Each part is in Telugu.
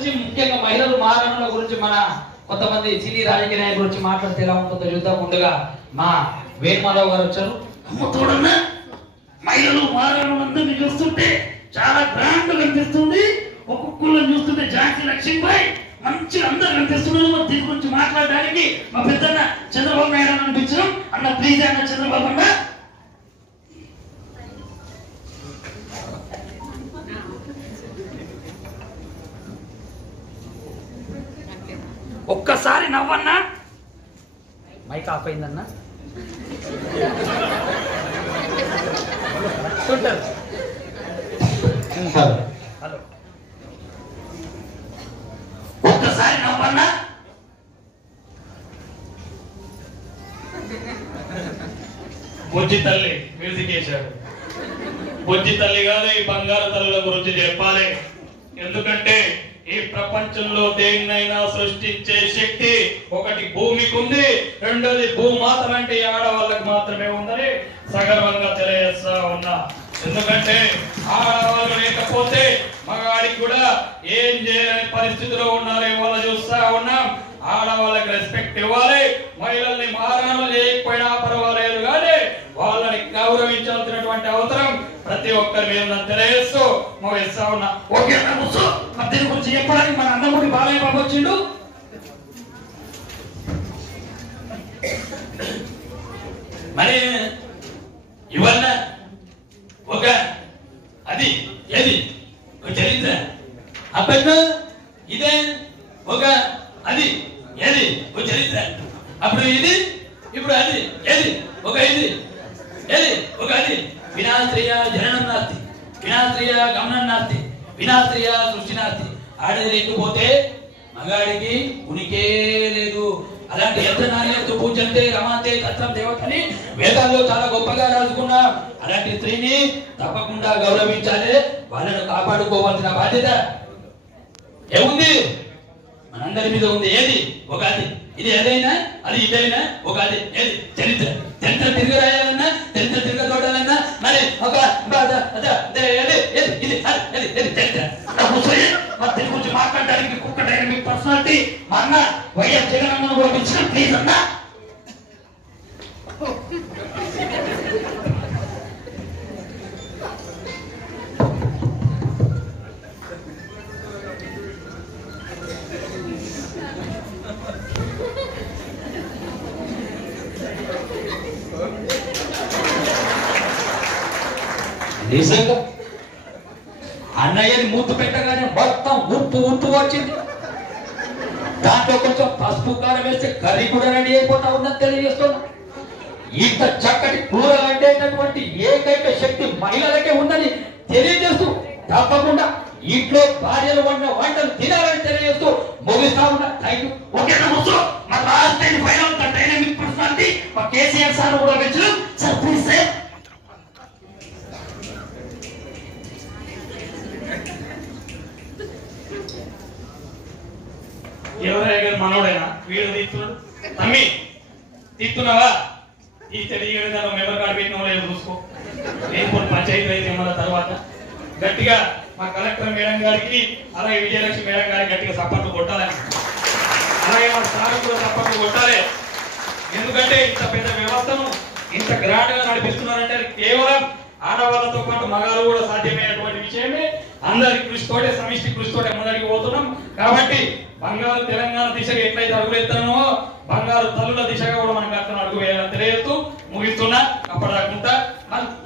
గురించి, ముఖ్యంగా మహిళలు మహారాణుల గురించి మన కొంతమంది సినీ రాజకీయ నాయకుల గురించి మాట్లాడితే ఎలా ఉంటుందో చూద్దాం. ముందుగా మా వేణుమాధవ్ గారు వచ్చారు. చూడన్నా మహిళలు మహారాణులందరినీ చూస్తుంటే చాలా గ్రాండ్ కనిపిస్తుంది. ఒక్కొక్కళ్ళని చూస్తుంటే ఝాన్సీ లక్ష్మీబాయి మంచి అందరు కనిపిస్తున్నారు. మరి దీని గురించి మాట్లాడడానికి మా పెద్దన్న చంద్రబాబు నాయుడు అనిపించడం. అన్న ప్లీజ్ అన్న చంద్రబాబు అన్న. ఒక్కసారి నవ్వన్నా. మైక్ ఆఫ్ అయిందన్నా. హలో, ఒక్కసారి నవ్వన్నా. బొజ్జి తల్లి మ్యూజిక్ వేశాడు. బొజ్జి తల్లి కాదు, ఈ బంగారు తల్లుల గురించి చెప్పాలి. ఎందుకంటే ఈ ప్రపంచంలో దేన్నైనా సృష్టించే శక్తి ఒకటి భూమికి ఉంది, రెండోది భూమాత అంటే ఆడవాళ్ళకి మాత్రమే ఉందని సగర్వంగా తెలియజేస్తా ఉన్నా. ఎందుకంటే ఆడవాళ్ళు లేకపోతే మగాడికి కూడా ఏం చేయలేని పరిస్థితిలో ఉన్నారు. ఇవాళ చూస్తా ఉన్నాం. ఆడవాళ్ళకి రెస్పెక్ట్ ఇవ్వాలి. మహిళల్ని మహారాణులు చేయకపోయినా పర్వాలేదు, కానీ వాళ్ళని గౌరవించాల్సినటువంటి అవసరం ప్రతి ఒక్కరి మీద తెలియజేస్తూ ముగిస్తా ఉన్నా. ఓకే కూర్చో. దీని గురించి చెప్పడానికి మన అన్నమూరి బాలయ్య బాబు వచ్చిండు. మరి ఇవన్న ఒక అది ఏది ఒక చరిత్ర అప్పట్లో ఇదే ఒక అది ఏది ఒక చరిత్ర. అప్పుడు ఇది, ఇప్పుడు అది ఏది ఒక ఇది ఏది ఒక అది. వినాశ్రయ జననం నాస్తి, వినాశ్రయ గమనం నాస్తి, వినాశ్రయ సృష్టి నాస్తి. ఆడది లేకపోతే మగాడికి ఉనికే లేదు. అలాంటి ఎంత నాణ్యత పూజంతే రమాంతే తత్వం దేవతని వేదాల్లో చాలా గొప్పగా రాసుకున్నా. అలాంటి స్త్రీని తప్పకుండా గౌరవించాలి, వాళ్ళను కాపాడుకోవాల్సిన బాధ్యత ఏముంది మనందరి మీద ఉంది. ఏది ఒక అది. ఇది ఏదైనా అది ఇదైనా ఒక అది. ఏది చరిత్ర. చరిత్ర తిరిగి రాయాలన్నా, చరిత్ర తిరిగి చూడాలన్నా మరి ఒక చరిత్ర. దీని గురించి మాట్లాడడానికి కుక్క డైనమిక్ పర్సనాలిటీ మా అన్న వైఎస్ జగన్ అన్న కూడా పిలిచిన. ప్లీజ్ అన్నా. నిజంగా అన్నయ్యని మూతు పెట్టగానే మొత్తం ఉప్పు ఉప్పు వచ్చింది. దాంట్లో కొంచెం పసుపు కారం వేస్తే కర్రీ కూడా రెడీ అయిపోతా ఉన్నది తెలియజేస్తున్నా. ఇంత చక్కటి కూర వండేటటువంటి ఏకైక శక్తి మహిళలకే ఉందని తెలియజేస్తూ తప్పకుండా ఇంట్లో భార్యలు వండిన వంటలు తినాలని తెలియజేస్తూ ముగిస్తా ఉన్నా. Thank you. ఓకే కూర్చో. మా last time final dynamic personality మా కేసీఆర్ సార్ కూడా పిలిచిన. Sir please sir. ఎవరైనా మనోడైనా వీడు తీస్తున్నాడు. తమ్మి తీస్తున్నావా? తీస్తే తీయడం మెంబర్ కార్డు పెట్టిన లేదు చూసుకో. లేకపోతే పంచాయతీ అయితే మన తర్వాత గట్టిగా మా కలెక్టర్ మేడం గారికి, అలాగే విజయలక్ష్మి మేడం గారికి గట్టిగా సపోర్ట్ కొట్టాలని, అలాగే మా సార్ కూడా సపోర్ట్ కొట్టాలి. ఎందుకంటే ఇంత పెద్ద వ్యవస్థను ఇంత గ్రాండ్ గా నడిపిస్తున్నారంటే కేవలం ఆడవాళ్ళతో పాటు మగాళ్ళు కూడా సాధ్యమైనటువంటి విషయమే. అందరి కృషితోటే, సమిష్టి కృషితోటే ముందరికి పోతున్నాం. కాబట్టి బంగారు తెలంగాణ దిశగా ఎట్లయితే అడుగులేస్తానో బంగారు తల్లుల దిశగా కూడా మనకు అక్కడ అడుగు వేయాలని తెలియజేస్తూ ముగిస్తున్నా. అప్పటిదాకుంటా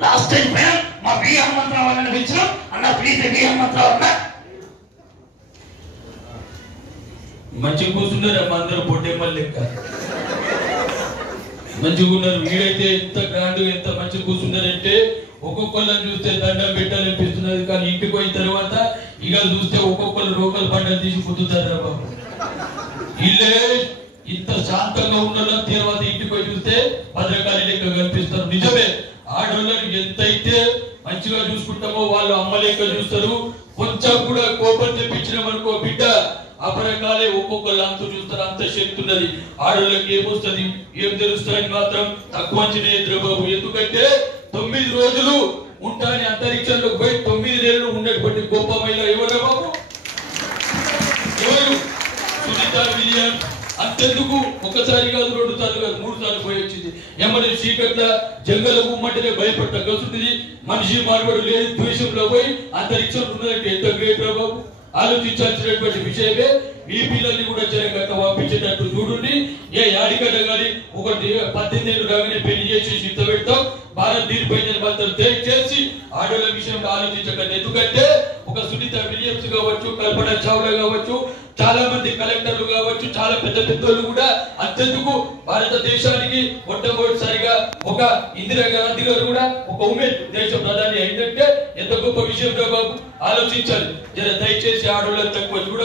లాస్ట్ టైం ఫైనల్ మా వి హనుమంతరావు అని పిలిచిన. అన్న ప్లీజ్ వి హనుమంతరావు అన్న. మంచిగా కూర్చున్నారు అమ్మ, అందరూ పొట్టేమ్మలు లెక్క మంచిగా ఉన్నారు. వీడైతే ఎంత గ్రాండ్ ఎంత మంచిగా కూర్చున్నారంటే ఒక్కొక్కళ్ళని చూస్తే దండం పెట్టాలనిపిస్తున్నది. కానీ ఇంటికి పోయిన తర్వాత ఇక చూస్తే ఒక్కొక్కరు రోకలు పంటలు తీసి పొద్దుతారు బాబు. ఇల్లే ఇంత శాంతంగా ఉండడం తర్వాత ఇంటికి పోయి చూస్తే భద్రకాళి లెక్క కనిపిస్తారు. నిజమే, ఆడోళ్ళని ఎంతైతే మంచిగా చూసుకుంటామో వాళ్ళు అమ్మ లెక్క చూస్తారు. కొంచెం కూడా కోపం తెప్పించినాం అనుకో బిడ్డ అపరకాలే ఒక్కొక్కళ్ళు అంత చూస్తారు. అంత శక్తి ఉన్నది. ఆడోళ్ళకి ఏమొస్తుంది ఏం తెలుస్తుందని మాత్రం తక్కువ అంచనా బాబు. ఎందుకంటే 9 రోజులు ఉంటాని అంతరిక్షంలోకి పోయి 9 నెలలు ఉండేటువంటి గొప్ప మహిళ ఎవరు బాబు? సునీత విలియమ్స్ అంతెందుకు ఒకసారి కాదు 2 సార్లు కాదు 3 సార్లు పోయి వచ్చింది. ఎమ్మడి చీకట్ల జంగల ఉమ్మంటేనే భయపడ్డ గసుంటిది. మనిషి మార్గడు లేదు ద్వేషంలో పోయి అంతరిక్షంలో ఉన్నదంటే ఎంత గ్రేట్ రా బాబు. ఆలోచించాల్సినటువంటి విషయమే. మీ పిల్లల్ని కూడా జరగట్ట పంపించేటట్టు చూడండి. ఏ యాడికట కానీ ఒక 18 ఏళ్ళు రాగానే పెళ్లి చేసి సిద్ధ పెడతాం. భారత్ దీనిపైన మాత్రం దయచేసి ఆడోళ్ళ విషయంలో ఆలోచించకండి. ఎందుకంటే ఒక సునీత విలియమ్స్ కావచ్చు, కల్పన చావ్లా కావచ్చు, చాలా మంది కలెక్టర్లు కావచ్చు, చాలా పెద్ద పెద్దోళ్ళు కూడా అంతెందుకు భారతదేశానికి మొట్టమొదటిసారిగా ఒక ఇందిరాగాంధీ గారు కూడా ఒక ఉమెన్ దేశ ప్రధాని అయిందంటే ఎంత గొప్ప విషయం బాబు. ఆలోచించాలి. దయచేసి ఆడోళ్ళ తక్కువ చూడ